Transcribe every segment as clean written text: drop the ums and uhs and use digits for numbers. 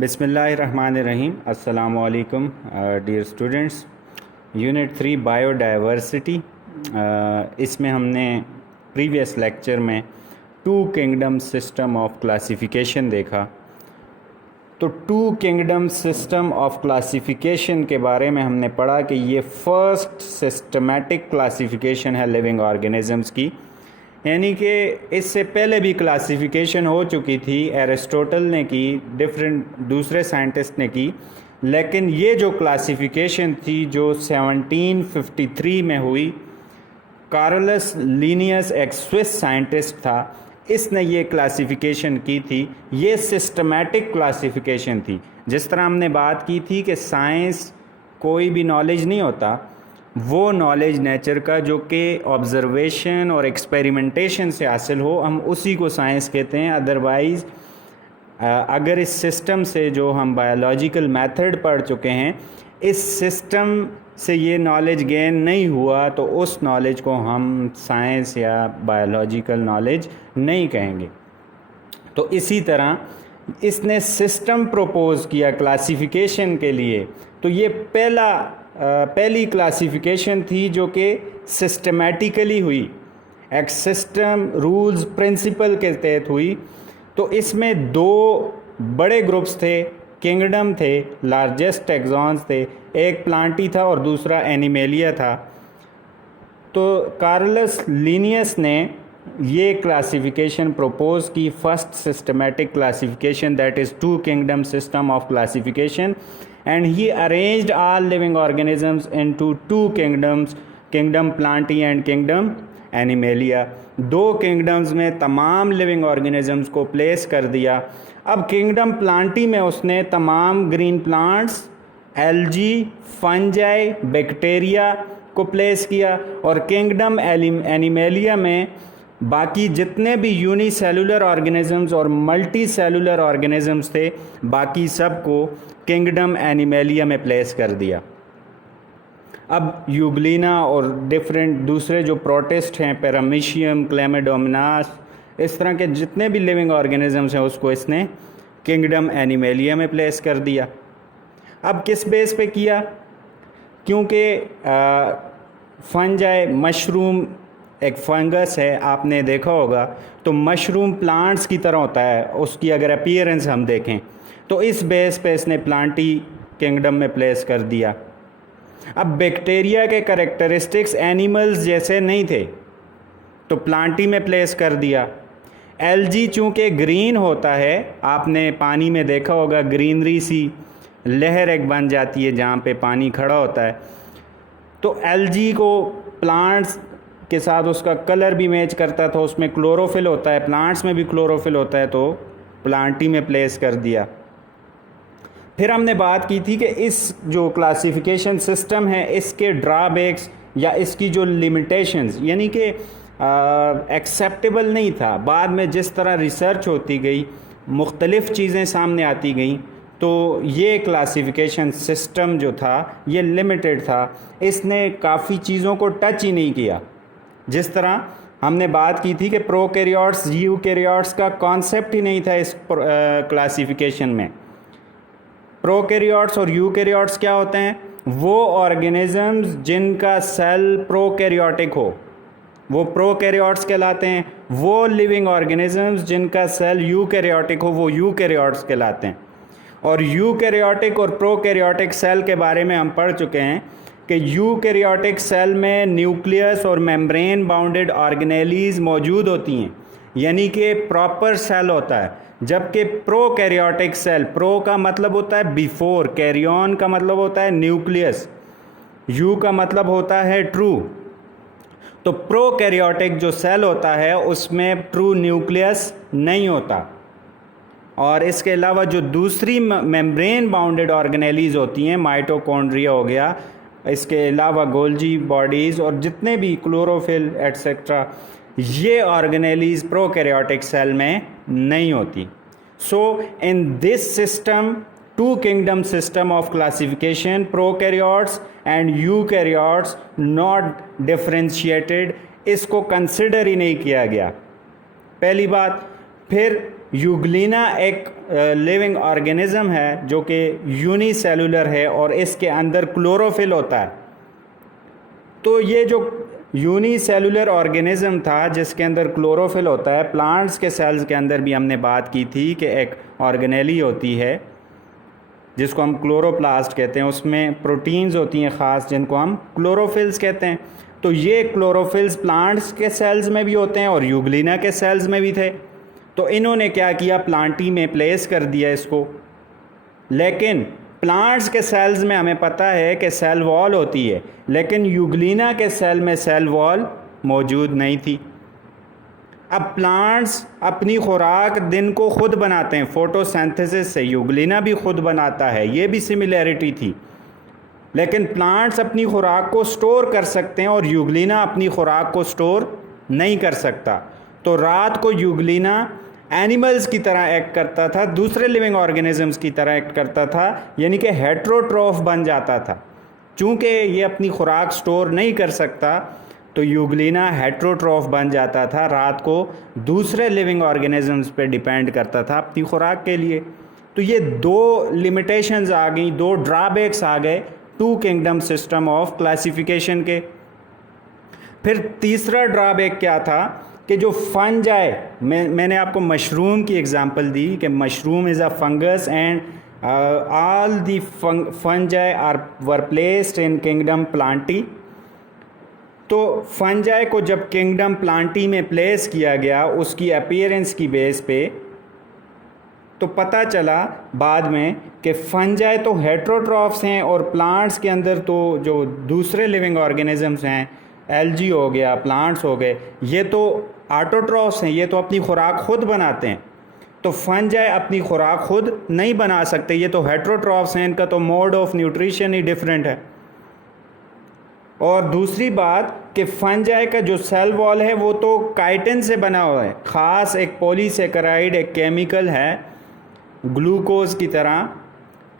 बिस्मिल्लाहिर्रहमानिर्रहीम। अस्सलामु अलैकुम डियर स्टूडेंट्स। यूनिट 3 बायोडाइवर्सिटी, इसमें हमने प्रीवियस लेक्चर में two kingdom system of classification देखा। तो two kingdom system of classification के बारे में हमने पढ़ा कि ये फर्स्ट सिस्टमेटिक क्लासिफिकेशन है लिविंग ऑर्गेनिजम्स की, यानी कि इससे पहले भी क्लासिफिकेशन हो चुकी थी, एरिस्टोटल ने की, डिफरेंट दूसरे साइंटिस्ट ने की, लेकिन ये जो क्लासिफिकेशन थी जो 1753 में हुई, कार्लस लिनियस एक स्विस साइंटिस्ट था, इसने ये क्लासिफिकेशन की थी। ये सिस्टमैटिक क्लासिफिकेशन थी। जिस तरह हमने बात की थी कि साइंस कोई भी नॉलेज नहीं होता, वो नॉलेज नेचर का जो कि ऑब्जर्वेशन और एक्सपेरिमेंटेशन से हासिल हो, हम उसी को साइंस कहते हैं। अदरवाइज़ अगर इस सिस्टम से जो हम बायोलॉजिकल मेथड पढ़ चुके हैं, इस सिस्टम से ये नॉलेज गेन नहीं हुआ, तो उस नॉलेज को हम साइंस या बायोलॉजिकल नॉलेज नहीं कहेंगे। तो इसी तरह इसने सिस्टम प्रपोज किया क्लासिफिकेशन के लिए। तो ये पहली क्लासिफिकेशन थी जो कि सिस्टमेटिकली हुई, एक सिस्टम रूल्स प्रिंसिपल के तहत हुई। तो इसमें दो बड़े ग्रुप्स थे, किंगडम थे, लार्जेस्ट टैक्सॉन्स थे, एक प्लांटी था और दूसरा एनिमेलिया था। तो कार्लस लिनियस ने ये क्लासिफिकेशन प्रपोज की, first systematic classification, that is two kingdom system of classification, and he arranged all living organisms into two kingdoms, kingdom plantae and kingdom animalia। दो किंगडम्स में तमाम लिविंग ऑर्गेनिजम्स को place कर दिया। अब किंगडम प्लांटी में उसने तमाम green plants, algae, fungi, bacteria को प्लेस किया, और किंगडम एनिमेलिया में बाकी जितने भी यूनिसेलुलर ऑर्गेनिजम्स और मल्टी सेलुलर ऑर्गेनिजम्स थे, बाकी सब को किंगडम एनिमेलिया में प्लेस कर दिया। अब यूग्लिना और डिफरेंट दूसरे जो प्रोटिस्ट हैं, पैरामीशियम, क्लेमेडोमिनास, इस तरह के जितने भी लिविंग ऑर्गेनिजम्स हैं, उसको इसने किंगडम एनिमेलिया में प्लेस कर दिया। अब किस बेस पे किया? क्योंकि फंजाई, मशरूम एक फंगस है, आपने देखा होगा, तो मशरूम प्लांट्स की तरह होता है, उसकी अगर अपीयरेंस हम देखें, तो इस बेस पे इसने प्लांटी किंगडम में प्लेस कर दिया। अब बैक्टीरिया के कैरेक्टरिस्टिक्स एनिमल्स जैसे नहीं थे, तो प्लांटी में प्लेस कर दिया। एल्जी चूँकि ग्रीन होता है, आपने पानी में देखा होगा, ग्रीनरी सी लहर एक बन जाती है जहाँ पे पानी खड़ा होता है, तो एल्जी को प्लांट्स के साथ उसका कलर भी मैच करता था, उसमें क्लोरोफिल होता है, प्लांट्स में भी क्लोरोफिल होता है, तो प्लांटी में प्लेस कर दिया। फिर हमने बात की थी कि इस जो क्लासिफिकेशन सिस्टम है, इसके ड्रॉबैक्स या इसकी जो लिमिटेशंस, यानी कि एक्सेप्टेबल नहीं था। बाद में जिस तरह रिसर्च होती गई, मुख्तलिफ़ चीज़ें सामने आती गई, तो ये क्लासिफिकेशन सिस्टम जो था ये लिमिटेड था, इसने काफ़ी चीज़ों को टच ही नहीं किया। जिस तरह हमने बात की थी कि प्रोकैरियोट्स, यूकैरियोट्स का कॉन्सेप्ट ही नहीं था इस क्लासिफिकेशन में। प्रोकैरियोट्स और यूकैरियोट्स क्या होते हैं? वो ऑर्गेनिजम्स जिनका सेल प्रोकैरियोटिक हो, वो प्रोकैरियोट्स कहलाते हैं। वो लिविंग ऑर्गेनिजम्स जिनका सेल यूकैरियोटिक हो, वो यूकैरियोट्स कहलाते हैं। और यूकैरियोटिक और प्रोकैरियोटिक सेल के बारे में हम पढ़ चुके हैं कि यूकैरियोटिक सेल में न्यूक्लियस और मेम्ब्रेन बाउंडेड ऑर्गेनेलीज मौजूद होती हैं, यानी कि प्रॉपर सेल होता है। जबकि प्रोकैरियोटिक सेल, प्रो का मतलब होता है बिफोर, कैरियन का मतलब होता है न्यूक्लियस, यू का मतलब होता है ट्रू। तो प्रोकैरियोटिक जो सेल होता है उसमें ट्रू न्यूक्लियस नहीं होता। और इसके अलावा जो दूसरी मेम्ब्रेन बाउंडेड ऑर्गेनेलीज होती हैं, माइटोकॉन्ड्रिया हो गया, इसके अलावा गोल्जी बॉडीज़ और जितने भी क्लोरोफिल एट्सेट्रा, ये ऑर्गेनेलीज प्रोकैरियोटिक सेल में नहीं होती। So in this system, two kingdom system of classification, prokaryotes and eukaryotes not differentiated, इसको कंसिडर ही नहीं किया गया, पहली बात। फिर यूग्लिना एक लिविंग ऑर्गेनिज्म है जो कि यूनिसेलुलर है और इसके अंदर क्लोरोफिल होता है। तो ये जो यूनिसेलुलर ऑर्गेनिज्म था जिसके अंदर क्लोरोफिल होता है, प्लांट्स के सेल्स के अंदर भी हमने बात की थी कि एक ऑर्गेनेली होती है जिसको हम क्लोरोप्लास्ट कहते हैं, उसमें प्रोटीन्स होती हैं ख़ास जिनको हम क्लोरोफिल्स कहते हैं। तो ये क्लोरोफिल्स प्लांट्स के सेल्स में भी होते हैं और यूग्लिना के सेल्स में भी थे। तो इन्होंने क्या किया, प्लांटी में प्लेस कर दिया इसको। लेकिन प्लांट्स के सेल्स में हमें पता है कि सेल वॉल होती है, लेकिन यूग्लिना के सेल में सेल वॉल मौजूद नहीं थी। अब प्लांट्स अपनी खुराक दिन को खुद बनाते हैं फोटोसिंथेसिस से, यूग्लिना भी खुद बनाता है, ये भी सिमिलैरिटी थी। लेकिन प्लांट्स अपनी खुराक को स्टोर कर सकते हैं और यूग्लिना अपनी खुराक को स्टोर नहीं कर सकता। तो रात को यूग्लिना एनिमल्स की तरह एक्ट करता था, दूसरे लिविंग ऑर्गेनिजम्स की तरह एक्ट करता था, यानी कि हेट्रोट्रॉफ बन जाता था। चूँकि ये अपनी खुराक स्टोर नहीं कर सकता तो यूग्लिना हेट्रोट्रॉफ बन जाता था, रात को दूसरे लिविंग ऑर्गेनिजम्स पे डिपेंड करता था अपनी खुराक के लिए। तो ये दो लिमिटेशंस आ गई, दो ड्रॉबैक्स आ गए two kingdom system of classification के। फिर तीसरा ड्रॉबैक क्या था कि जो फंजाई, मैंने आपको मशरूम की एग्जांपल दी कि mushroom is a fungus and all the fungi were placed in kingdom Plantae. तो फंजाई को जब किंगडम प्लांटी में प्लेस किया गया उसकी अपीयरेंस की बेस पे, तो पता चला बाद में कि फंजाई तो हेट्रोट्रॉफ्स हैं और प्लांट्स के अंदर तो जो दूसरे लिविंग ऑर्गेनिजम्स हैं, एल्गी हो गया, प्लांट्स हो गए, ये तो ऑटोट्रॉफ्स हैं, ये तो अपनी खुराक खुद बनाते हैं। तो फंजाई अपनी खुराक खुद नहीं बना सकते, ये तो हेट्रोट्रॉफ्स हैं, इनका तो mode of nutrition he different है। और दूसरी बात कि फंजाई का जो सेल वॉल है वो तो काइटिन से बना हुआ है, ख़ास एक पॉलीसेकेराइड, एक केमिकल है ग्लूकोज की तरह,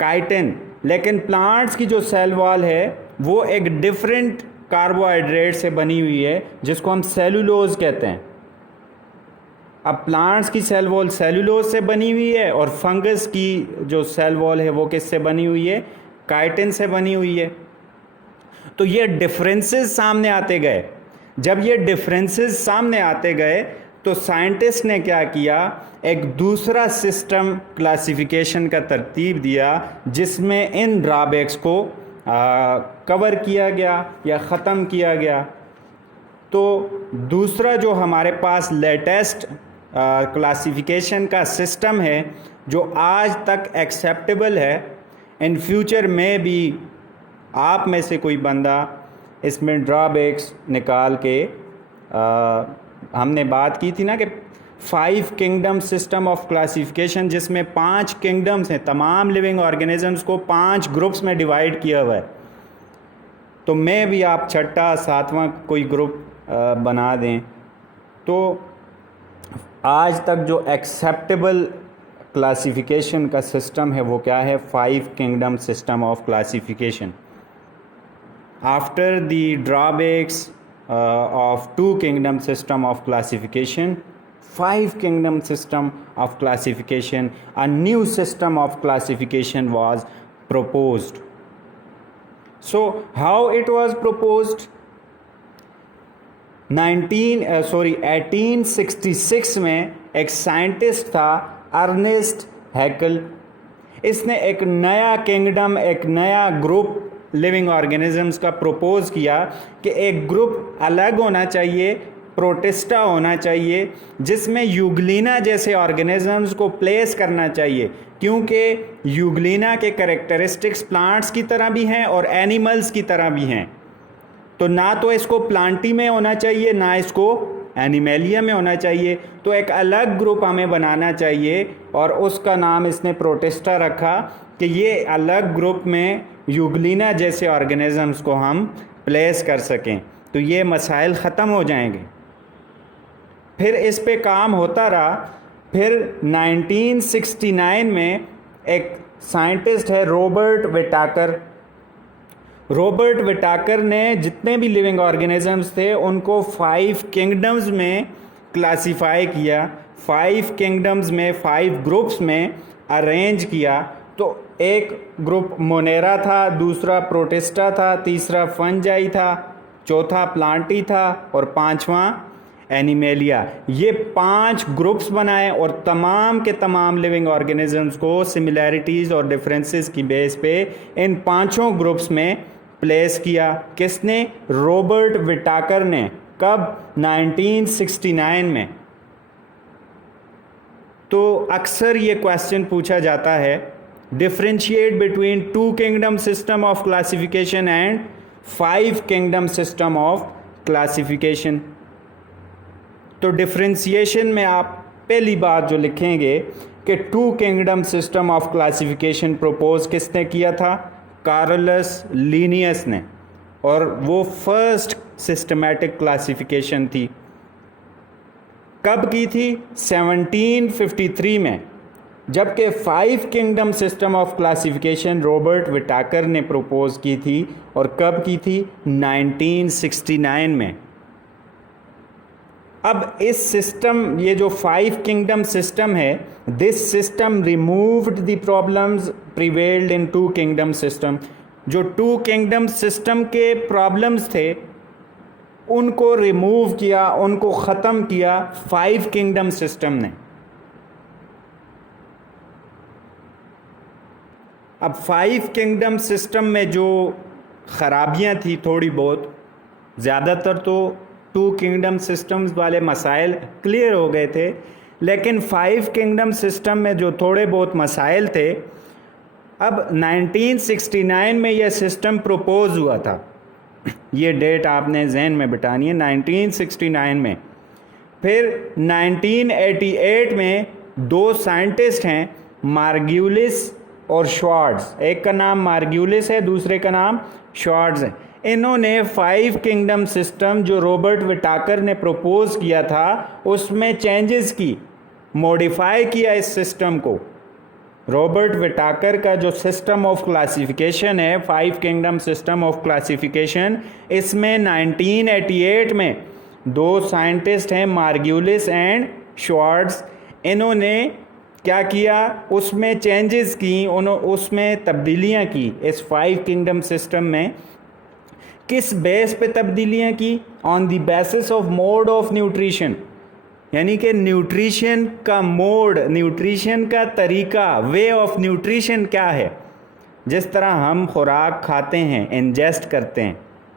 काइटिन। लेकिन प्लांट्स की जो सेल वॉल है वो एक डिफरेंट कार्बोहाइड्रेट से बनी हुई है जिसको हम सेलुलोज कहते हैं। अब प्लांट्स की सेल वॉल सेलुलोज से बनी हुई है और फंगस की जो सेल वॉल है वो किससे बनी हुई है, काइटिन से बनी हुई है। तो ये डिफरेंसेस सामने आते गए। जब ये डिफरेंसेस सामने आते गए तो साइंटिस्ट ने क्या किया, एक दूसरा सिस्टम क्लासिफिकेशन का तरतीब दिया जिसमें इन ड्रॉबैक्स को कवर किया गया या ख़त्म किया गया। तो दूसरा जो हमारे पास लेटेस्ट क्लासिफिकेशन का सिस्टम है जो आज तक एक्सेप्टेबल है, इन फ्यूचर में भी आप में से कोई बंदा इसमें ड्रॉबैक्स निकाल के हमने बात की थी ना कि 5 किंगडम सिस्टम ऑफ क्लासिफिकेशन, जिसमें 5 किंगडम्स हैं, तमाम लिविंग ऑर्गेनिजम्स को 5 ग्रुप्स में डिवाइड किया हुआ है। तो मैं भी आप छठा सातवां कोई ग्रुप बना दें। तो आज तक जो एक्सेप्टेबल क्लासिफिकेशन का सिस्टम है वो क्या है, 5 kingdom system of classification. After the drawbacks of 2 kingdom system of classification, 5 kingdom system of classification, a new system of classification was proposed. So how it was proposed? 1866 में एक scientist था Ernest हैकल, इसने एक नया किंगडम, एक नया group living organisms का propose किया कि एक ग्रुप अलग होना चाहिए, प्रोटिस्टा होना चाहिए, जिसमें यूग्लिना जैसे ऑर्गेनिजम्स को प्लेस करना चाहिए, क्योंकि यूग्लिना के कैरेक्टरिस्टिक्स प्लांट्स की तरह भी हैं और एनिमल्स की तरह भी हैं। तो ना तो इसको प्लांटी में होना चाहिए ना इसको एनिमेलिया में होना चाहिए। तो एक अलग ग्रुप हमें बनाना चाहिए और उसका नाम इसने प्रोटिस्टा रखा कि ये अलग ग्रुप में यूग्लिना जैसे ऑर्गेनिजम्स को हम प्लेस कर सकें, तो ये मसाइल ख़त्म हो जाएंगे। फिर इस पे काम होता रहा। फिर 1969 में एक साइंटिस्ट है रॉबर्ट विटाकर ने जितने भी लिविंग ऑर्गेनिजम्स थे उनको 5 किंगडम्स में क्लासिफाई किया। 5 किंगडम्स में 5 ग्रुप्स में अरेंज किया, तो एक ग्रुप मोनेरा था, दूसरा प्रोटिस्टा था, तीसरा फंजाई था, चौथा प्लांटी था और पांचवा एनिमेलिया। ये 5 ग्रुप्स बनाए और तमाम के तमाम लिविंग ऑर्गेनिजम्स को सिमिलैरिटीज़ और डिफरेंसेस की बेस पे इन 5 ग्रुप्स में प्लेस किया। किसने? रॉबर्ट विटाकर ने। कब? 1969 में। तो अक्सर ये क्वेश्चन पूछा जाता है, differentiate between 2 kingdom system of classification and 5 kingdom system of classification. तो डिफरेंशिएशन में आप पहली बात जो लिखेंगे कि 2 kingdom system of classification propose किसने किया था? कार्लस लीनियस ने, और वो फर्स्ट सिस्टमैटिक क्लासिफिकेशन थी। कब की थी? 1753 में। जबकि 5 kingdom system of classification Robert Whittaker ने प्रपोज की थी, और कब की थी? 1969 में। अब इस सिस्टम, ये जो 5 किंगडम सिस्टम है, this system removed the problems prevailed in 2 kingdom system. जो 2 किंगडम सिस्टम के प्रॉब्लम्स थे उनको रिमूव किया, उनको ख़त्म किया 5 किंगडम सिस्टम ने। अब 5 किंगडम सिस्टम में जो ख़राबियाँ थी थोड़ी बहुत, ज़्यादातर तो 2 किंगडम सिस्टम्स वाले मसाइल क्लियर हो गए थे, लेकिन 5 किंगडम सिस्टम में जो थोड़े बहुत मसाइल थे, अब 1969 में यह सिस्टम प्रपोज हुआ था। ये डेट आपने जहन में बिठानी है, 1969 में। फिर 1988 में 2 साइंटिस्ट हैं, मार्ग्यूलिस और श्वार्ट्ज। एक का नाम मार्ग्यूलिस है, दूसरे का नाम श्वार्ट्ज है। इन्होंने 5 किंगडम सिस्टम जो रॉबर्ट विटाकर ने प्रपोज किया था उसमें चेंजेस की, मॉडिफाई किया इस सिस्टम को। रॉबर्ट विटाकर का जो सिस्टम ऑफ क्लासिफिकेशन है, 5 किंगडम सिस्टम ऑफ क्लासिफिकेशन, इसमें 1988 में 2 साइंटिस्ट हैं, मार्ग्यूलिस एंड श्वार्ट्ज। इन्होंने क्या किया? उसमें चेंजेस की, उसमें तब्दीलियां की इस 5 किंगडम सिस्टम में। किस बेस पे तब्दीलियां की? On the basis of mode of nutrition, यानी कि न्यूट्रिशन का मोड, न्यूट्रिशन का तरीका, वे ऑफ न्यूट्रिशन क्या है। जिस तरह हम खुराक खाते हैं, इंजेस्ट करते हैं,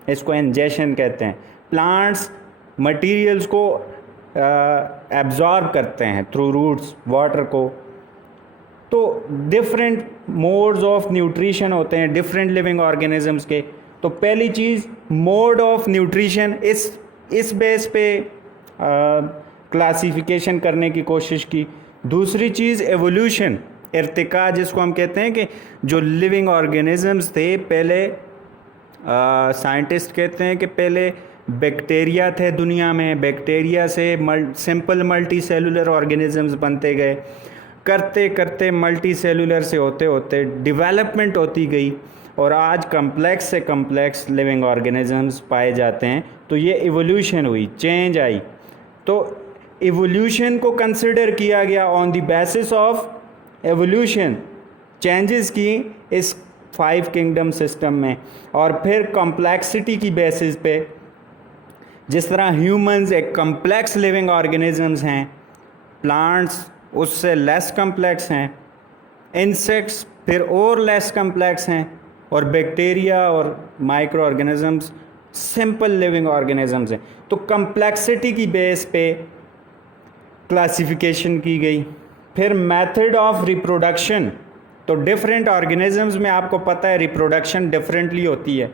इसको इंजेशन कहते हैं। प्लांट्स मटेरियल्स को एब्जॉर्ब करते हैं थ्रू रूट्स, वाटर को। तो डिफरेंट मोड्स ऑफ न्यूट्रिशन होते हैं डिफरेंट लिविंग ऑर्गेनिजम्स के। तो पहली चीज़ मोड ऑफ न्यूट्रिशन, इस बेस पे क्लासिफिकेशन करने की कोशिश की। दूसरी चीज़ एवोल्यूशन, इर्तिका, जिसको हम कहते हैं कि जो लिविंग ऑर्गेनिजम्स थे पहले, साइंटिस्ट कहते हैं कि पहले बैक्टीरिया थे दुनिया में, बैक्टीरिया से सिंपल मल्टी सेलुलर ऑर्गेनिजम्स बनते गए, करते करते मल्टी सेलुलर से होते होते डेवलपमेंट होती गई, और आज कम्प्लेक्स से कम्प्लेक्स लिविंग ऑर्गेनिजम्स पाए जाते हैं। तो ये इवोल्यूशन हुई, चेंज आई। तो इवोल्यूशन को कंसिडर किया गया, on the basis of evolution changes की इस 5 किंगडम सिस्टम में। और फिर कॉम्प्लेक्सिटी की बेसिस पे, जिस तरह ह्यूमंस एक कम्प्लेक्स लिविंग ऑर्गेनिजम्स हैं, प्लांट्स उससे लेस कम्प्लेक्स हैं, इंसेक्ट्स फिर और लेस कम्प्लेक्स हैं, और बैक्टीरिया और micro organisms simple living organisms हैं। तो कम्प्लेक्सिटी की बेस पे क्लासिफिकेशन की गई। फिर मेथड ऑफ रिप्रोडक्शन, तो डिफरेंट ऑर्गेनिजम्स में आपको पता है रिप्रोडक्शन डिफरेंटली होती है।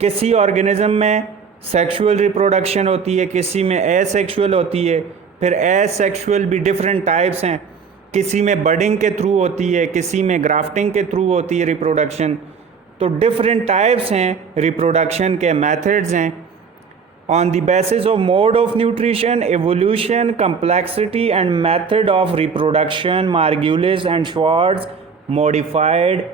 किसी ऑर्गेनिज्म में सेक्सुअल रिप्रोडक्शन होती है, किसी में एसेक्सुअल होती है। फिर एसेक्सुअल भी डिफरेंट टाइप्स हैं, किसी में बडिंग के थ्रू होती है, किसी में ग्राफ्टिंग के थ्रू होती है रिप्रोडक्शन। तो डिफरेंट टाइप्स हैं, रिप्रोडक्शन के मेथड्स हैं। On the basis of mode of nutrition, evolution, complexity and method of reproduction, Margulis and Schwartz modified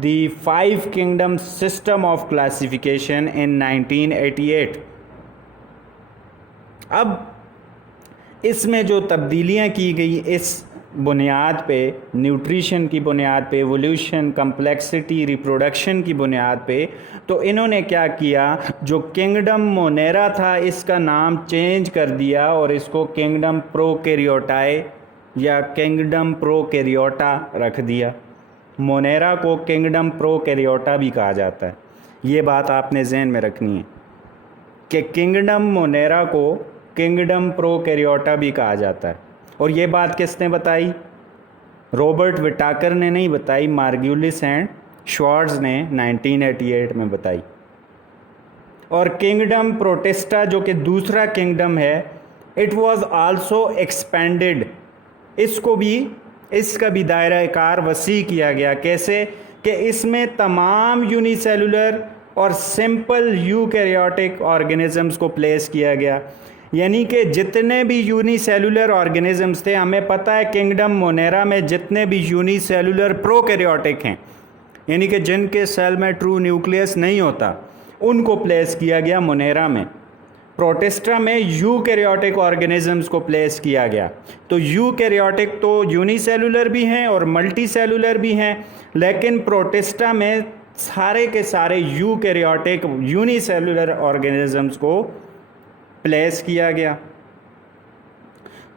the 5 kingdom system of classification in 1988. अब इसमें जो तब्दीलियाँ की गई इस बुनियाद पे, न्यूट्रिशन की बुनियाद पे, एवोल्यूशन, कम्प्लेक्सिटी, रिप्रोडक्शन की बुनियाद पे, तो इन्होंने क्या किया, जो किंगडम मोनेरा था इसका नाम चेंज कर दिया और इसको किंगडम प्रोकैरियोटाई या किंगडम प्रोकैरियोटा रख दिया। मोनेरा को किंगडम प्रोकैरियोटा भी कहा जाता है। ये बात आपने जहन में रखनी है कि किंगडम मोनेरा को किंगडम प्रोकैरियोटा भी कहा जाता है। और ये बात किसने बताई? रॉबर्ट विटाकर ने नहीं बताई, मार्ग्यूलिस एंड श्वार्ट्ज ने 1988 में बताई। और किंगडम प्रोटिस्टा जो कि दूसरा किंगडम है, इट वाज आल्सो एक्सपेंडेड। इसका भी दायरा कार वसी किया गया। कैसे? कि इसमें तमाम यूनिसेलुलर और सिंपल यूकैरियोटिक ऑर्गेनिजम्स को प्लेस किया गया। यानी कि जितने भी यूनिसेलुलर ऑर्गेनिजम्स थे, हमें पता है किंगडम मोनेरा में जितने भी यूनिसेलुलर प्रोकैरियोटिक हैं, यानी कि जिनके सेल में ट्रू न्यूक्लियस नहीं होता, उनको प्लेस किया गया मोनेरा में। प्रोटिस्टा में यूकैरियोटिक ऑर्गेनिजम्स को प्लेस किया गया। तो यूकैरियोटिक तो यूनिसेलुलर भी हैं और मल्टीसेलुलर भी हैं, लेकिन प्रोटिस्टा में सारे के सारे यूकैरियोटिक यूनिसेलुलर ऑर्गेनिजम्स को प्लेस किया गया।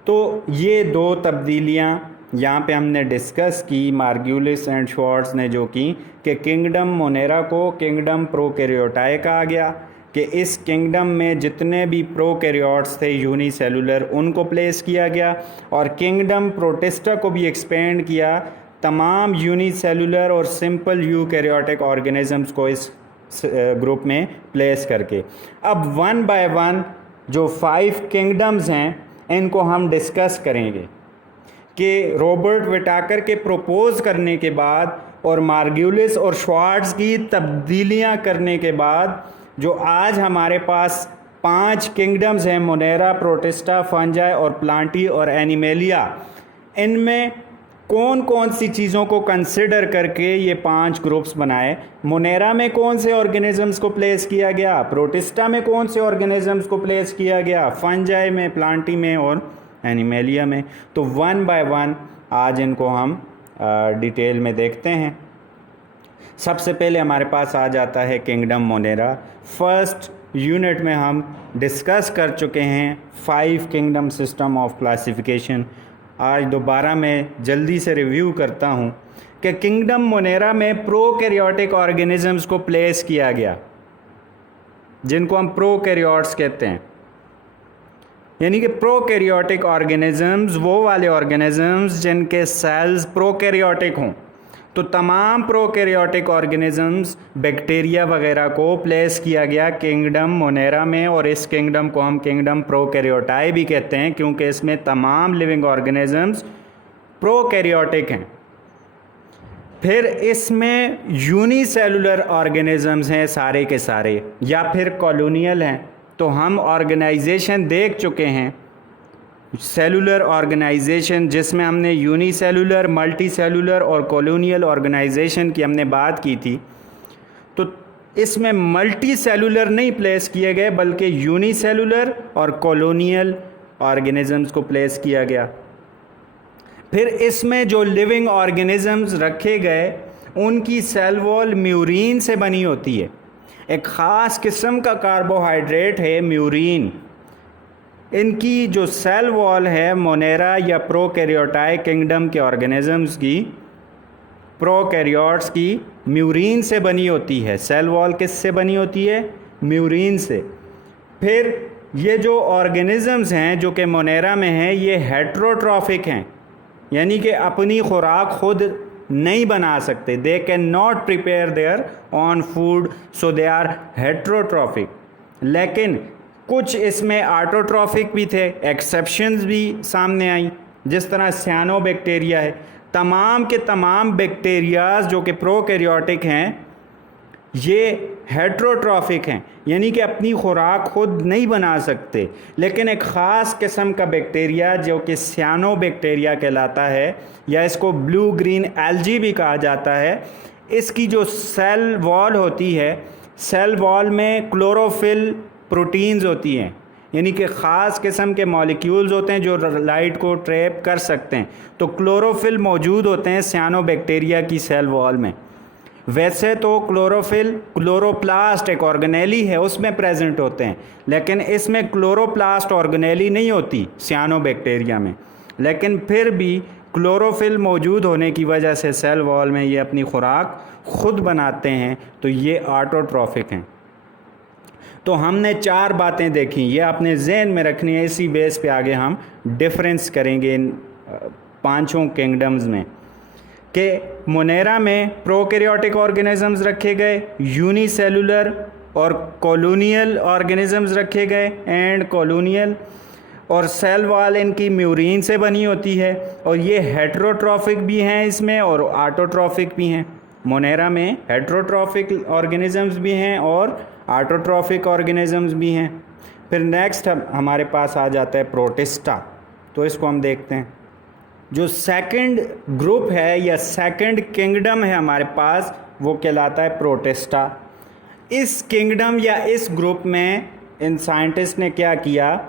तो ये दो तब्दीलियाँ यहाँ पे हमने डिस्कस की, मार्ग्यूलिस एंड श्वार्ट्ज ने जो की, कि किंगडम मोनेरा को किंगडम प्रोकैरियोटाई कहा गया, कि इस किंगडम में जितने भी प्रोकैरियोट्स थे यूनिसेलुलर उनको प्लेस किया गया, और किंगडम प्रोटिस्टा को भी एक्सपेंड किया, तमाम यूनिसेलुलर और सिंपल यूकैरियोटिक ऑर्गेनिजम्स को इस ग्रुप में प्लेस करके। अब वन बाय वन जो 5 किंगडम्स हैं इनको हम डिस्कस करेंगे कि रॉबर्ट विटाकर के प्रपोज करने के बाद और मार्ग्यूलिस और श्वार्ट्ज की तब्दीलियां करने के बाद जो आज हमारे पास 5 किंगडम्स हैं, मोनेरा, प्रोटिस्टा, फंजाई और प्लांटी और एनिमेलिया, इनमें कौन कौन सी चीज़ों को कंसिडर करके ये 5 ग्रुप्स बनाए। मोनेरा में कौन से ऑर्गेनिजम्स को प्लेस किया गया, प्रोटिस्टा में कौन से ऑर्गेनिजम्स को प्लेस किया गया, फंजाई में, प्लांटी में और एनिमेलिया में। तो वन बाय वन आज इनको हम डिटेल में देखते हैं। सबसे पहले हमारे पास आ जाता है किंगडम मोनेरा। फर्स्ट यूनिट में हम डिस्कस कर चुके हैं 5 किंगडम सिस्टम ऑफ क्लासिफिकेशन। आज दोबारा मैं जल्दी से रिव्यू करता हूँ कि किंगडम मोनेरा में प्रोकैरियोटिक ऑर्गेनिजम्स को प्लेस किया गया, जिनको हम प्रोकैरियोट्स कहते हैं। यानी कि प्रोकैरियोटिक ऑर्गेनिजम्स वो वाले ऑर्गेनिजम्स जिनके सेल्स प्रोकैरियोटिक हों। तो तमाम प्रोकैरियोटिक ऑर्गेनिजम्स, बैक्टीरिया वगैरह को प्लेस किया गया किंगडम मोनेरा में, और इस किंगडम को हम किंगडम प्रोकैरियोटाई भी कहते हैं क्योंकि इसमें तमाम लिविंग ऑर्गेनिजम्स प्रोकैरियोटिक हैं। फिर इसमें यूनिसेलुलर ऑर्गेनिजम्स हैं सारे के सारे, या फिर कॉलोनियल हैं। तो हम ऑर्गेनाइजेशन देख चुके हैं, सेलुलर ऑर्गेनाइजेशन, जिसमें हमने यूनिसेलुलर, मल्टीसेलुलर और कॉलोनियल ऑर्गेनाइजेशन की हमने बात की थी। तो इसमें मल्टीसेलुलर नहीं प्लेस किए गए बल्कि यूनिसेलुलर और कॉलोनियल ऑर्गेनिजम्स को प्लेस किया गया। फिर इसमें जो लिविंग ऑर्गेनिजम्स रखे गए उनकी सेल वॉल म्यूरीन से बनी होती है। एक ख़ास किस्म का कार्बोहाइड्रेट है म्यूरीन। इनकी जो सेल वॉल है मोनेरा या प्रोकैरियोटाई किंगडम के ऑर्गेनिजम्स की, प्रोकैरियोट्स की, म्यूरीन से बनी होती है। सेल वॉल किससे बनी होती है? म्यूरीन से। फिर ये जो ऑर्गेनिजम्स हैं जो कि मोनेरा में हैं, ये हेट्रोट्रॉफिक हैं, यानी कि अपनी खुराक खुद नहीं बना सकते। They can not prepare their own food, so they are heterotrophic. लेकिन कुछ इसमें ऑटोट्रॉफिक भी थे, एक्सेप्शंस भी सामने आई, जिस तरह सियानोबैक्टीरिया है। तमाम के तमाम बैक्टीरियाज जो कि प्रोकैरियोटिक हैं ये हेट्रोट्रॉफिक हैं, यानी कि अपनी खुराक खुद नहीं बना सकते। लेकिन एक ख़ास किस्म का बैक्टीरिया जो कि सियानोबैक्टीरिया कहलाता है, या इसको ब्लू ग्रीन एल्गी भी कहा जाता है, इसकी जो सेल वॉल होती है, सेल वॉल में क्लोरोफिल प्रोटीन्स होती हैं। यानी कि ख़ास किस्म के मॉलिक्यूल्स होते हैं जो लाइट को ट्रैप कर सकते हैं। तो क्लोरोफिल मौजूद होते हैं सियानोबैक्टीरिया की सेल वॉल में। वैसे तो क्लोरोफिल क्लोरोप्लास्ट एक ऑर्गेनेली है, उसमें प्रेजेंट होते हैं, लेकिन इसमें क्लोरोप्लास्ट ऑर्गेनेली नहीं होती सियानोबैक्टीरिया में। लेकिन फिर भी क्लोरोफिल मौजूद होने की वजह से सेल वॉल में ये अपनी खुराक खुद बनाते हैं, तो ये ऑटोट्रॉफिक हैं। तो हमने 4 बातें देखी, ये अपने जहन में रखनी है, इसी बेस पे आगे हम डिफरेंस करेंगे इन 5 किंगडम्स में कि मोनेरा में प्रोकैरियोटिक ऑर्गेनिजम्स रखे गए, यूनिसेलुलर और कॉलोनियल ऑर्गेनिजम्स रखे गए एंड कॉलोनियल, और सेल वॉल इनकी म्यूरीन से बनी होती है, और ये हेट्रोट्रॉफिक भी हैं इसमें और ऑटोट्रॉफिक भी हैं। मोनेरा में हेट्रोट्रॉफिक ऑर्गेनिजम्स भी हैं और ऑटोट्रॉफिक ऑर्गेनिजम्स भी हैं। फिर नेक्स्ट हमारे पास आ जाता है प्रोटिस्टा, तो इसको हम देखते हैं। जो सेकंड ग्रुप है या सेकंड किंगडम है हमारे पास, वो कहलाता है प्रोटिस्टा। इस किंगडम या इस ग्रुप में इन साइंटिस्ट ने क्या किया,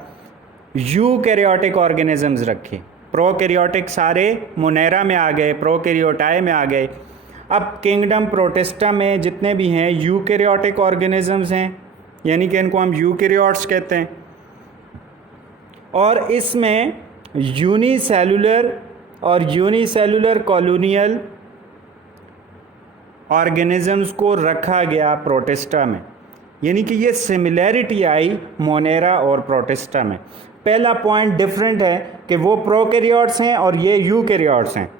यूकैरियोटिक ऑर्गेनिजम्स रखे। प्रोकैरियोटिक सारे मोनेरा में आ गए, प्रोकैरियोटाई में आ गए। अब किंगडम प्रोटिस्टा में जितने भी हैं यूकैरियोटिक ऑर्गेनिजम्स हैं, यानी कि इनको हम यूकैरियोट्स कहते हैं, और इसमें यूनिसेलुलर और यूनिसेलुलर कॉलोनियल ऑर्गेनिजम्स को रखा गया प्रोटिस्टा में। यानी कि ये सिमिलैरिटी आई मोनेरा और प्रोटिस्टा में। पहला पॉइंट डिफरेंट है कि वो प्रोकैरियोट्स हैं और ये यूकैरियोट्स हैं,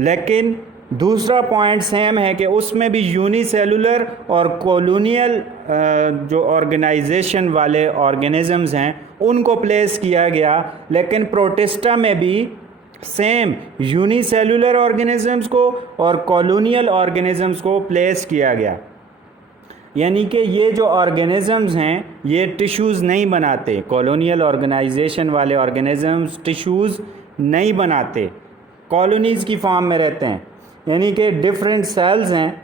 लेकिन दूसरा पॉइंट सेम है कि उसमें भी यूनिसेलुलर और कॉलोनियल जो ऑर्गेनाइजेशन वाले ऑर्गेनिजम्स हैं उनको प्लेस किया गया, लेकिन प्रोटिस्टा में भी सेम यूनिसेलुलर ऑर्गेनिजम्स को और कॉलोनियल ऑर्गेनिजम्स को प्लेस किया गया। यानी कि ये जो ऑर्गेनिजम्स हैं ये टिश्यूज़ नहीं बनाते, कॉलोनियल ऑर्गेनाइजेशन वाले ऑर्गेनिजम्स टिश्यूज़ नहीं बनाते, कॉलोनीज़ की फॉर्म में रहते हैं। यानी कि डिफरेंट सेल्स हैं,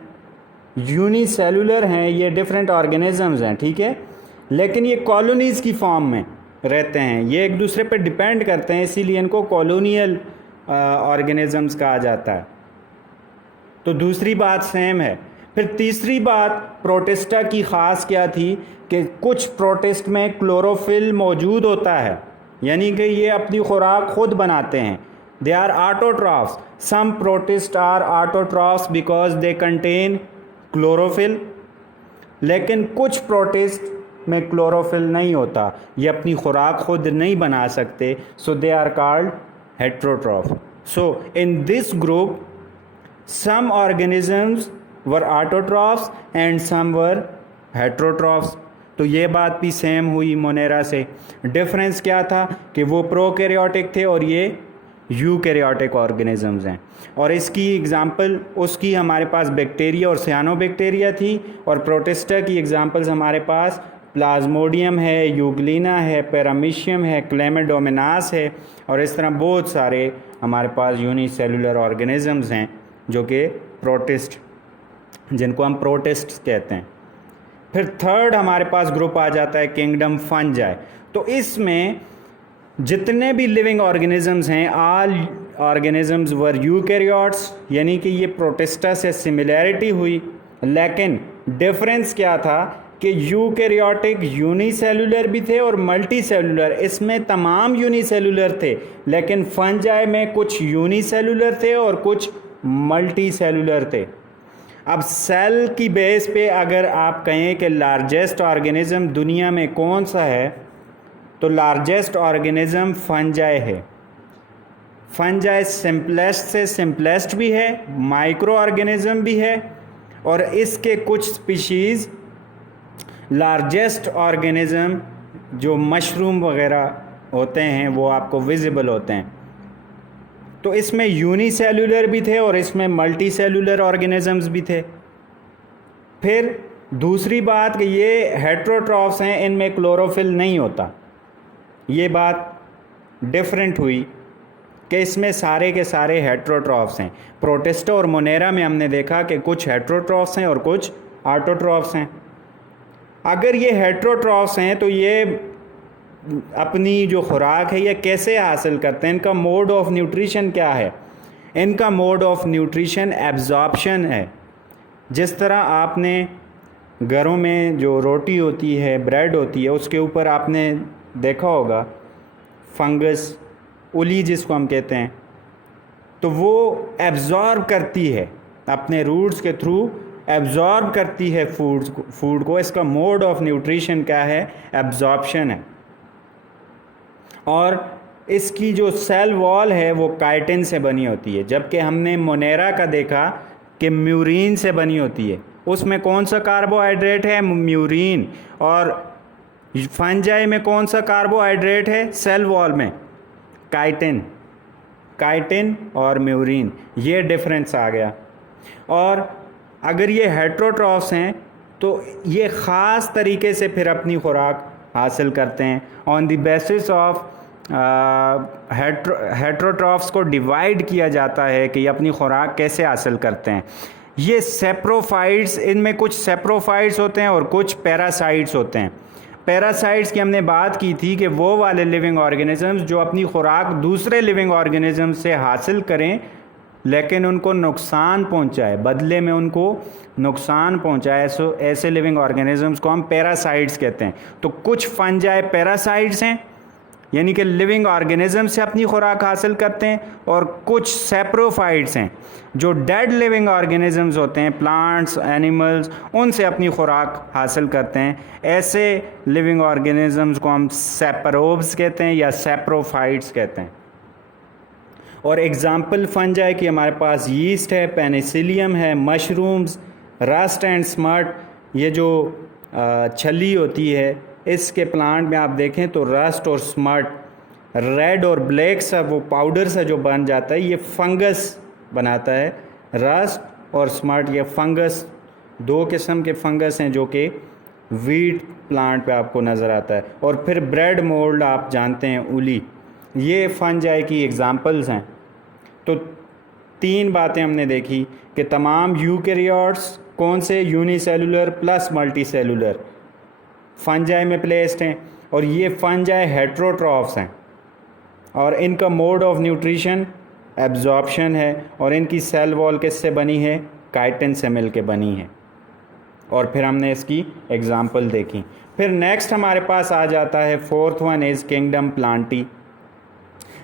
यूनिसेलुलर हैं, ये डिफरेंट ऑर्गेनिजम्स हैं, ठीक है, लेकिन ये कॉलोनीज़ की फॉर्म में रहते हैं, ये एक दूसरे पर डिपेंड करते हैं, इसीलिए इनको कॉलोनियल ऑर्गेनिजम्स कहा जाता है। तो दूसरी बात सेम है। फिर तीसरी बात प्रोटिस्टा की ख़ास क्या थी कि कुछ प्रोटिस्ट में क्लोरोफिल मौजूद होता है, यानी कि ये अपनी खुराक खुद बनाते हैं। They are autotrophs. Some protist are autotrophs because they contain chlorophyll, लेकिन कुछ प्रोटिस्ट में क्लोरोफिल नहीं होता, ये अपनी खुराक खुद नहीं बना सकते, so they are called heterotroph. So in this group some organisms were autotrophs and some were heterotrophs। तो ये बात भी सेम हुई मोनेरा से। डिफरेंस क्या था कि वो प्रोकैरियोटिक थे और ये यूकैरियोटिक ऑर्गेनिजम्स हैं, और इसकी एग्जांपल उसकी हमारे पास बैक्टीरिया और सियानोबैक्टीरिया थी, और प्रोटिस्टा की एग्जांपल्स हमारे पास प्लाज्मोडियम है, यूग्लिना है, पैरामीशियम है, क्लेमिडोमोनास है, और इस तरह बहुत सारे हमारे पास यूनिसेलुलर ऑर्गेनिजम्स हैं जो कि प्रोटिस्ट, जिनको हम प्रोटिस्ट कहते हैं। फिर थर्ड हमारे पास ग्रुप आ जाता है किंगडम फंजाई। तो इसमें जितने भी लिविंग ऑर्गेनिजम्स हैं, ऑल ऑर्गेनिजम्स वर यूकैरियोट्स, यानी कि ये प्रोटिस्टा से सिमिलैरिटी हुई, लेकिन डिफरेंस क्या था कि यूकैरियोटिक यूनिसेलुलर भी थे और मल्टी सेलुलर, इसमें तमाम यूनिसेलुलर थे, लेकिन फंजाई में कुछ यूनिसेलुलर थे और कुछ मल्टी सेलुलर थे। अब सेल की बेस पे अगर आप कहें कि लार्जेस्ट ऑर्गेनिज्म दुनिया में कौन सा है, तो लार्जेस्ट ऑर्गेनिज्म फंजाई है। फंजाई सिंपलेस्ट से सिंपलेस्ट भी है, माइक्रो ऑर्गेनिज्म भी है, और इसके कुछ स्पीशीज़ लार्जेस्ट ऑर्गेनिज्म जो मशरूम वगैरह होते हैं वो आपको विजिबल होते हैं। तो इसमें यूनिसेलुलर भी थे और इसमें मल्टी सेलुलर ऑर्गेनिजम्स भी थे। फिर दूसरी बात कि ये हेट्रोट्रॉफ्स हैं, इनमें क्लोरोफिल नहीं होता, ये बात डिफरेंट हुई कि इसमें सारे के सारे हेट्रोट्रॉफ्स हैं। प्रोटिस्टा और मोनेरा में हमने देखा कि कुछ हेट्रोट्रॉफ्स हैं और कुछ ऑटोट्रॉफ्स हैं। अगर ये हेट्रोट्रॉफ्स हैं तो ये अपनी जो खुराक है ये कैसे हासिल करते हैं, इनका मोड ऑफ न्यूट्रिशन क्या है। इनका मोड ऑफ न्यूट्रिशन एब्जॉर्प्शन है। जिस तरह आपने घरों में जो रोटी होती है, ब्रेड होती है, उसके ऊपर आपने देखा होगा फंगस, उली जिसको हम कहते हैं, तो वो एब्जॉर्ब करती है, अपने रूट्स के थ्रू एब्जॉर्ब करती है फूड को। इसका मोड ऑफ न्यूट्रिशन क्या है, एब्जॉर्प्शन है। और इसकी जो सेल वॉल है वो काइटिन से बनी होती है, जबकि हमने मोनेरा का देखा कि म्यूरिन से बनी होती है। उसमें कौन सा कार्बोहाइड्रेट है, म्यूरिन। और फंजाई में कौन सा कार्बोहाइड्रेट है सेल वॉल में, काइटिन। काइटिन और म्यूरिन, ये डिफरेंस आ गया। और अगर ये हेट्रोट्रॉफ्स हैं तो ये ख़ास तरीके से फिर अपनी खुराक हासिल करते हैं। On the basis of heterotrophs को डिवाइड किया जाता है कि ये अपनी खुराक कैसे हासिल करते हैं। ये सेप्रोफाइट्स, इनमें कुछ सेप्रोफाइट्स होते हैं और कुछ पैरासाइट्स होते हैं। पैरासाइट्स की हमने बात की थी कि वो वाले लिविंग ऑर्गेनिजम्स जो अपनी खुराक दूसरे लिविंग ऑर्गेनिज्म से हासिल करें लेकिन उनको नुकसान पहुंचाए, बदले में उनको नुकसान पहुंचाए, ऐसे लिविंग ऑर्गेनिजम्स को हम पैरासाइट्स कहते हैं। तो कुछ फंजाई पैरासाइट्स हैं, यानी कि लिविंग ऑर्गेनिज्म से अपनी खुराक हासिल करते हैं, और कुछ सेप्रोफाइट्स हैं जो डेड लिविंग ऑर्गेनिजम्स होते हैं, प्लांट्स, एनिमल्स, उनसे अपनी खुराक हासिल करते हैं। ऐसे लिविंग ऑर्गेनिजम्स को हम सेप्रोब्स कहते हैं या सेप्रोफाइट्स कहते हैं। और एग्जाम्पल फंजाई की हमारे पास यीस्ट है, पेनिसिलियम है, मशरूम्स, रस्ट एंड स्मर्ट। ये जो छली होती है, इसके प्लांट में आप देखें तो रस्ट और स्मर्ट, रेड और ब्लैक सा वो पाउडर सा जो बन जाता है, ये फंगस बनाता है। रस्ट और स्मर्ट ये फंगस, दो किस्म के फंगस हैं जो कि वीट प्लांट पे आपको नज़र आता है। और फिर ब्रेड मोल्ड आप जानते हैं, उली, ये फंजाई की एग्जांपल्स हैं। तो तीन बातें हमने देखी कि तमाम यूकैरियोट्स कौन से, यूनिसेलुलर प्लस मल्टीसेलुलर फंजाई में प्लेस्ड हैं, और ये फंजाई हेट्रोट्रॉफ्स हैं और इनका मोड ऑफ न्यूट्रिशन एब्जॉर्प्शन है, और इनकी सेल वॉल किससे बनी है, काइटिन से मिल के बनी है। और फिर हमने इसकी एग्जांपल देखी। फिर नेक्स्ट हमारे पास आ जाता है fourth one is kingdom Plantae,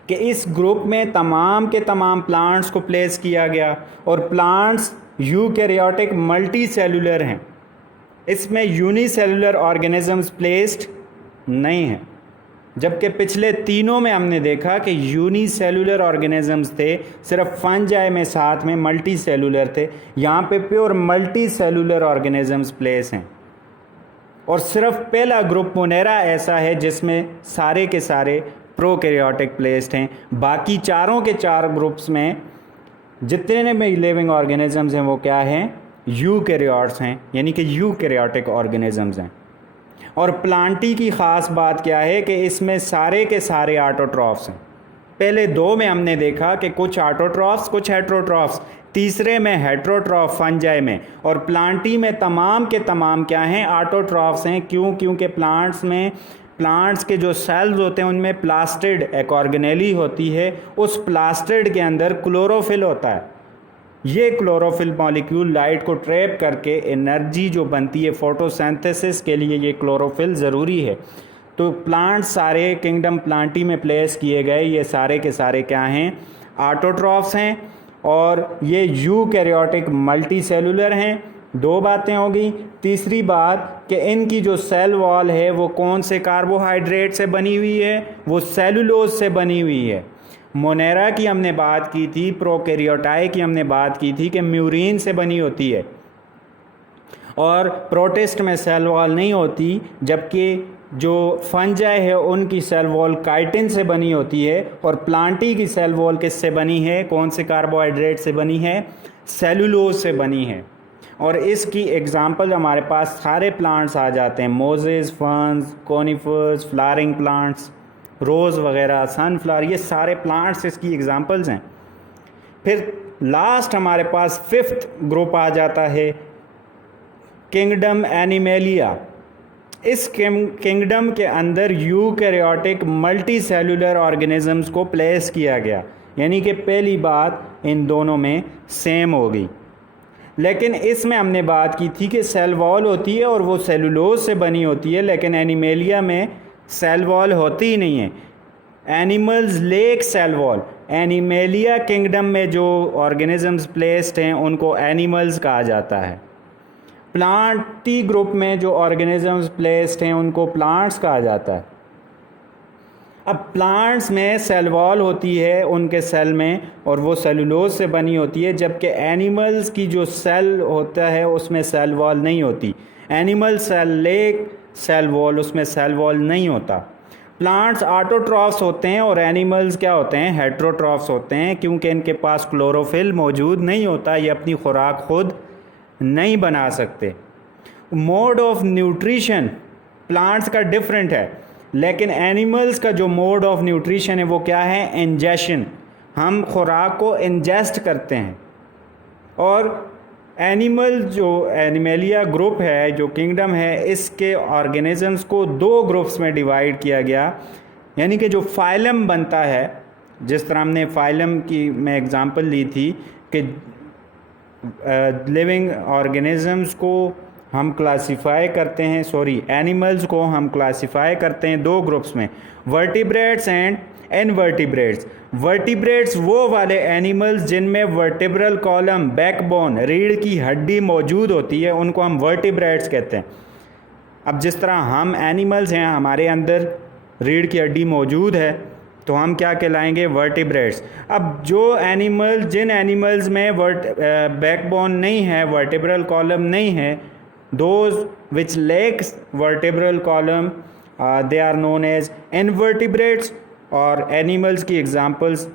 कि इस ग्रुप में तमाम के तमाम प्लांट्स को प्लेस किया गया, और प्लांट्स यूकैरियोटिक मल्टी सेलुलर हैं, इसमें यूनिसेलुलर ऑर्गेनिजम्स प्लेस्ड नहीं हैं। जबकि पिछले तीनों में हमने देखा कि यूनिसेलुलर ऑर्गेनिजम्स थे, सिर्फ फंजाई में साथ में मल्टी सेलुलर थे। यहाँ पे pure multi cellular organisms place हैं, और सिर्फ पहला ग्रुप मोनेरा ऐसा है जिसमें सारे के सारे प्रोकैरियोटिक प्लेस्ड हैं। बाकी चारों के चार ग्रुप्स में जितने में लिविंग ऑर्गेनिजम्स हैं वो क्या हैं, यूकैरियोट्स हैं, यानी कि यूकैरियोटिक ऑर्गेनिजम्स हैं। और प्लांटी की ख़ास बात क्या है कि इसमें सारे के सारे ऑटोट्रॉफ्स हैं। पहले दो में हमने देखा कि कुछ ऑटोट्रॉफ्स कुछ हेट्रोट्रॉफ्स, तीसरे में हेट्रोट्रॉफ फंजाई में, और प्लांटी में तमाम के तमाम क्या हैं, ऑटोट्रॉफ्स हैं। क्यों? क्योंकि प्लांट्स में, प्लांट्स के जो सेल्स होते हैं उनमें प्लास्टिड एक ऑर्गेनेली होती है, उस प्लास्टिड के अंदर क्लोरोफिल होता है। ये क्लोरोफिल मॉलिक्यूल लाइट को ट्रैप करके एनर्जी जो बनती है फोटोसिंथेसिस के लिए, ये क्लोरोफिल ज़रूरी है। तो प्लांट सारे किंगडम प्लांटी में प्लेस किए गए, ये सारे के सारे क्या हैं, ऑटोट्रॉफ्स हैं, और ये यूकैरियोटिक मल्टी सेलुलर हैं। दो बातें होगी। तीसरी बात कि इनकी जो सेल वॉल है वो कौन से कार्बोहाइड्रेट से बनी हुई है, वो सेलुलोज से बनी हुई है। मोनेरा की हमने बात की थी, प्रोकैरियोटाई की हमने बात की थी कि म्यूरिन से बनी होती है, और प्रोटिस्ट में सेल वॉल नहीं होती, जबकि जो फंजाई है उनकी सेल वॉल काइटिन से बनी होती है, और प्लांटी की सेल वॉल किससे बनी है, कौन से कार्बोहाइड्रेट से बनी है, सेलुलोज से बनी है। और इसकी एग्जांपल हमारे पास सारे प्लांट्स आ जाते हैं, mosses, ferns, conifers, flowering plants, rose वगैरह, सनफ्लावर, ये सारे प्लांट्स इसकी एग्जांपल्स हैं। फिर लास्ट हमारे पास फिफ्थ ग्रुप आ जाता है किंगडम एनिमेलिया। इस किंगडम के अंदर यूकैरियोटिक मल्टी सेलुलर ऑर्गेनिजम्स को प्लेस किया गया, यानी कि पहली बात इन दोनों में सेम होगी। लेकिन इसमें हमने बात की थी कि सेल वॉल होती है और वो सेलुलोज से बनी होती है, लेकिन एनिमेलिया में सेल वॉल होती ही नहीं है। Animals lack cell wall, Animalia kingdom में जो ऑर्गेनिजम्स प्लेस्ड हैं उनको एनिमल्स कहा जाता है। प्लांटी ग्रुप में जो ऑर्गेनिजम्स प्लेस्ड हैं उनको प्लांट्स कहा जाता है। अब प्लांट्स में सेल वॉल होती है उनके सेल में और वो सेलुलोज से बनी होती है, जबकि एनिमल्स की जो सेल होता है उसमें सेल वॉल नहीं होती। Animal cell lack cell wall, उसमें सेल वॉल नहीं होता। प्लांट्स ऑटोट्रॉफ्स होते हैं और एनिमल्स क्या होते हैं, हेट्रोट्रॉफ्स होते हैं, क्योंकि इनके पास क्लोरोफिल मौजूद नहीं होता, ये अपनी खुराक खुद नहीं बना सकते। मोड ऑफ न्यूट्रिशन प्लांट्स का डिफरेंट है, लेकिन एनिमल्स का जो मोड ऑफ न्यूट्रिशन है वो क्या है, इंजेशन। हम खुराक को इंजेस्ट करते हैं। और एनिमल जो एनिमेलिया ग्रुप है, जो किंगडम है, इसके ऑर्गेनिजम्स को दो ग्रुप्स में डिवाइड किया गया, यानी कि जो फाइलम बनता है, जिस तरह हमने फाइलम की मैं एग्जांपल ली थी कि लिविंग ऑर्गेनिजम्स को हम क्लासिफाई करते हैं, एनिमल्स को हम क्लासिफाई करते हैं दो ग्रुप्स में, वर्टिब्रेट्स एंड इनवर्टिब्रेट्स। वर्टिब्रेट्स वो वाले एनिमल्स जिनमें वर्टिब्रल कॉलम, बैकबोन, रीढ़ की हड्डी मौजूद होती है, उनको हम वर्टिब्रेट्स कहते हैं। अब जिस तरह हम एनिमल्स हैं, हमारे अंदर रीढ़ की हड्डी मौजूद है, तो हम क्या कहलाएंगे, वर्टिब्रेट्स। अब जिन एनिमल्स में बैकबोन नहीं है, वर्टिब्रल कॉलम नहीं है, those which lack vertebral column they are known as invertebrates। और एनिमल्स की एग्जांपल्स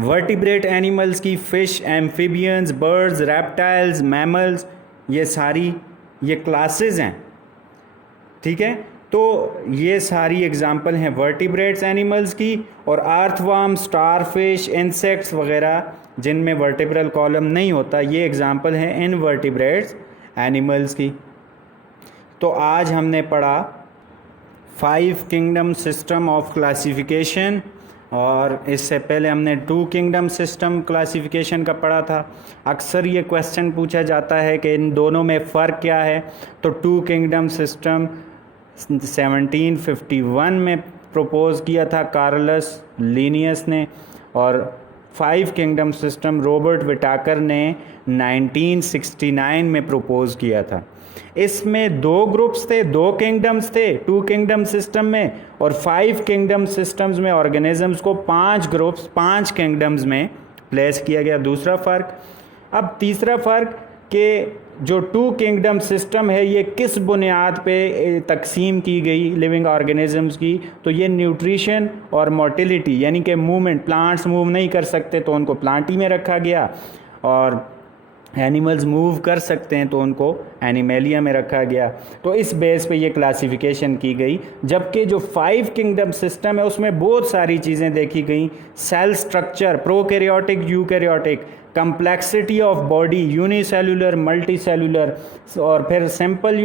वर्टिब्रेट एनिमल्स की fish, amphibians, birds, reptiles, mammals, ये सारी ये क्लासेस हैं, ठीक है। तो ये सारी एग्जांपल हैं वर्टिब्रेट्स एनिमल्स की। और अर्थवर्म, स्टारफिश, इंसेक्ट्स वगैरह जिनमें वर्टिब्रल कॉलम नहीं होता, ये एग्जांपल हैं इनवर्टिब्रेट्स एनिमल्स की। तो आज हमने पढ़ा 5 किंगडम सिस्टम ऑफ क्लासिफिकेशन, और इससे पहले हमने 2 किंगडम सिस्टम क्लासिफिकेशन का पढ़ा था। अक्सर ये क्वेश्चन पूछा जाता है कि इन दोनों में फ़र्क क्या है। तो 2 किंगडम सिस्टम 1751 में प्रपोज़ किया था कार्लस लिनियस ने, और 5 किंगडम सिस्टम रॉबर्ट विटाकर ने 1969 में प्रपोज़ किया था। इसमें 2 ग्रुप्स थे, 2 किंगडम्स थे 2 किंगडम सिस्टम में, और 5 किंगडम सिस्टम्स में ऑर्गेनिजम्स को 5 ग्रुप्स 5 किंगडम्स में प्लेस किया गया। दूसरा फ़र्क। अब तीसरा फ़र्क कि जो 2 किंगडम सिस्टम है ये किस बुनियाद पे तकसीम की गई लिविंग ऑर्गेनिजम्स की, तो ये न्यूट्रिशन और मोटिलिटी, यानी कि मूवमेंट, प्लांट्स मूव नहीं कर सकते तो उनको प्लांटी में रखा गया, और एनिमल्स मूव कर सकते हैं तो उनको एनिमेलिया में रखा गया। तो इस बेस पे ये क्लासिफिकेशन की गई। जबकि जो 5 किंगडम सिस्टम है उसमें बहुत सारी चीज़ें देखी गई, cell structure, prokaryotic, eukaryotic, complexity of body, unicellular, multicellular, और फिर सिंपल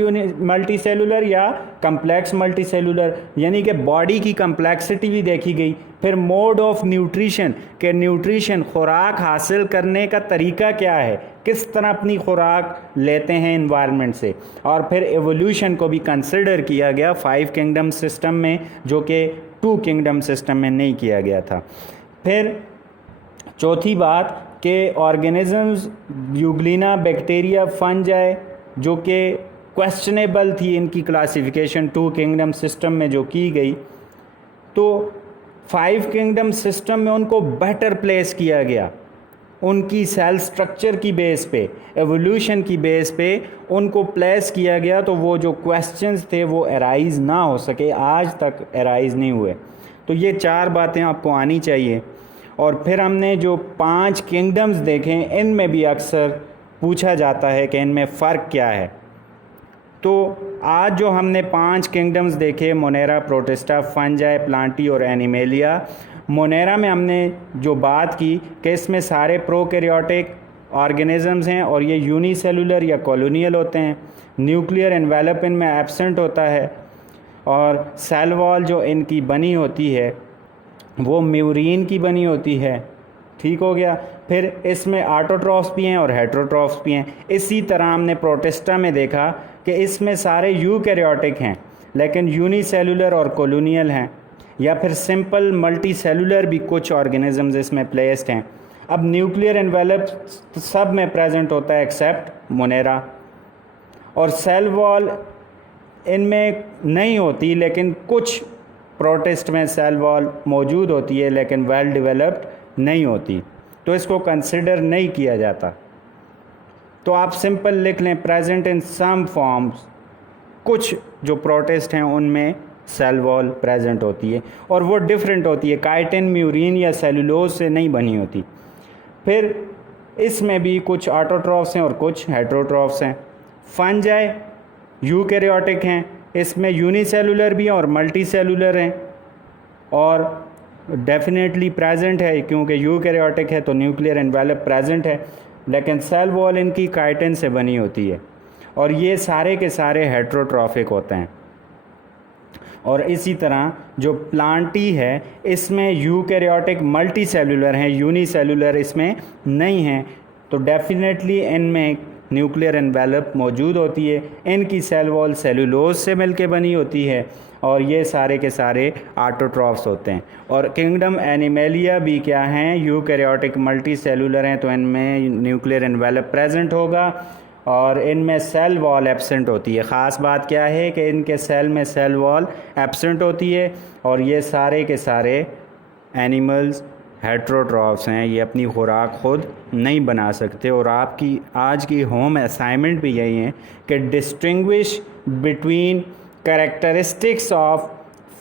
मल्टीसेलुलर या कंप्लेक्स मल्टीसेलुलर, यानी कि बॉडी की कंप्लेक्सिटी भी देखी गई। फिर मोड ऑफ न्यूट्रिशन, के न्यूट्रिशन, खुराक हासिल करने का तरीका क्या है, किस तरह अपनी खुराक लेते हैं इन्वायरमेंट से। और फिर एवोल्यूशन को भी कंसिडर किया गया 5 किंगडम सिस्टम में, जो कि 2 किंगडम सिस्टम में नहीं किया गया था। फिर चौथी बात कि ऑर्गेनिजम्स, यूग्लिना, बैक्टीरिया, फंजाई, जो कि क्वेश्चनेबल थी इनकी क्लासिफिकेशन 2 किंगडम सिस्टम में जो की गई, तो 5 किंगडम सिस्टम में उनको बेटर प्लेस किया गया। उनकी सेल स्ट्रक्चर की बेस पे, एवोल्यूशन की बेस पे उनको प्लेस किया गया, तो वो जो क्वेश्चंस थे वो अराइज ना हो सके, आज तक अराइज नहीं हुए। तो ये 4 बातें आपको आनी चाहिए। और फिर हमने जो 5 किंगडम्स देखे, इनमें भी अक्सर पूछा जाता है कि इनमें फ़र्क क्या है। तो आज जो हमने 5 किंगडम्स देखे, मोनेरा, प्रोटिस्टा, फंजाई, प्लांटी और एनिमेलिया। मोनेरा में हमने जो बात की कि इसमें सारे प्रोकैरियोटिक ऑर्गेनिजम्स हैं और ये यूनिसेलुलर या कॉलोनियल होते हैं। न्यूक्लियर एनवेलप इनमें एब्सेंट होता है और सेल वॉल जो इनकी बनी होती है वो म्यूरीन की बनी होती है। ठीक हो गया। फिर इसमें ऑटोट्रॉफ्स भी हैं और हेटेरोट्रॉफ्स भी हैं। इसी तरह हमने प्रोटिस्टा में देखा कि इसमें सारे यूकैरियोटिक हैं लेकिन यूनिसेलुलर और कॉलोनियल हैं, या फिर सिंपल मल्टी सेलुलर भी कुछ ऑर्गेनिजम्स इसमें प्लेस्ड हैं। अब न्यूक्लियर एनवेलप सब में प्रेजेंट होता है एक्सेप्ट मोनेरा, और सेल वॉल इनमें नहीं होती लेकिन कुछ प्रोटिस्ट में सेल वॉल मौजूद होती है लेकिन वेल डेवलप्ड नहीं होती, तो इसको कंसिडर नहीं किया जाता। तो आप सिंपल लिख लें प्रेजेंट इन सम फॉर्म्स, कुछ जो प्रोटिस्ट हैं उनमें सेल वॉल प्रेजेंट होती है और वो डिफरेंट होती है, काइटिन, म्यूरीन या सेलुलोज से नहीं बनी होती। फिर इसमें भी कुछ ऑटोट्रॉफ्स हैं और कुछ हेटेरोट्रॉफ्स हैं। फंजाई यूकैरियोटिक हैं, इसमें यूनिसेलुलर भी हैं और मल्टी सेलुलर हैं और डेफिनेटली प्रेजेंट है क्योंकि यूकैरियोटिक है तो न्यूक्लियर एनवेलप प्रेजेंट है, लेकिन सेल वॉल इनकी काइटिन से बनी होती है और ये सारे के सारे हेटेरोट्रॉफिक होते हैं। और इसी तरह जो प्लांटी है इसमें यूकैरियोटिक मल्टी सेलुलर हैं, यूनिसेलुलर इसमें नहीं हैं, तो डेफिनेटली इनमें न्यूक्लियर एनवेलप मौजूद होती है। इनकी सेल वॉल सेलुलोज से मिलके बनी होती है और ये सारे के सारे ऑटोट्रॉफ्स होते हैं। और किंगडम एनिमेलिया भी क्या हैं, यूकैरियोटिक मल्टी सेलुलर हैं, तो इनमें न्यूक्लियर एनवेलप प्रेजेंट होगा और इनमें सेल वॉल एब्सेंट होती है। ख़ास बात क्या है कि इनके सेल में सेल वॉल एब्सेंट होती है और ये सारे के सारे एनिमल्स हेटेरोट्रॉफ्स हैं, ये अपनी खुराक खुद नहीं बना सकते। और आपकी आज की होम असाइनमेंट भी यही है कि distinguish between characteristics of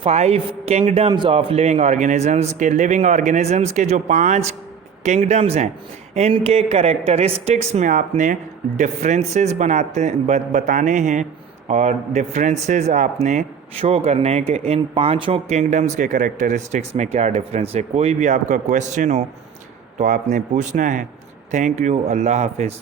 5 kingdoms of living organisms के। लिविंग ऑर्गेनिजम्स के जो 5 किंगडम्स हैं इनके कैरेक्टरिस्टिक्स में आपने डिफरेंसेस बताने हैं और डिफरेंसेस आपने शो करने हैं कि इन 5 किंगडम्स के कैरेक्टरिस्टिक्स में क्या डिफरेंस है। कोई भी आपका क्वेश्चन हो तो आपने पूछना है। Thank you. अल्लाह हाफिज़।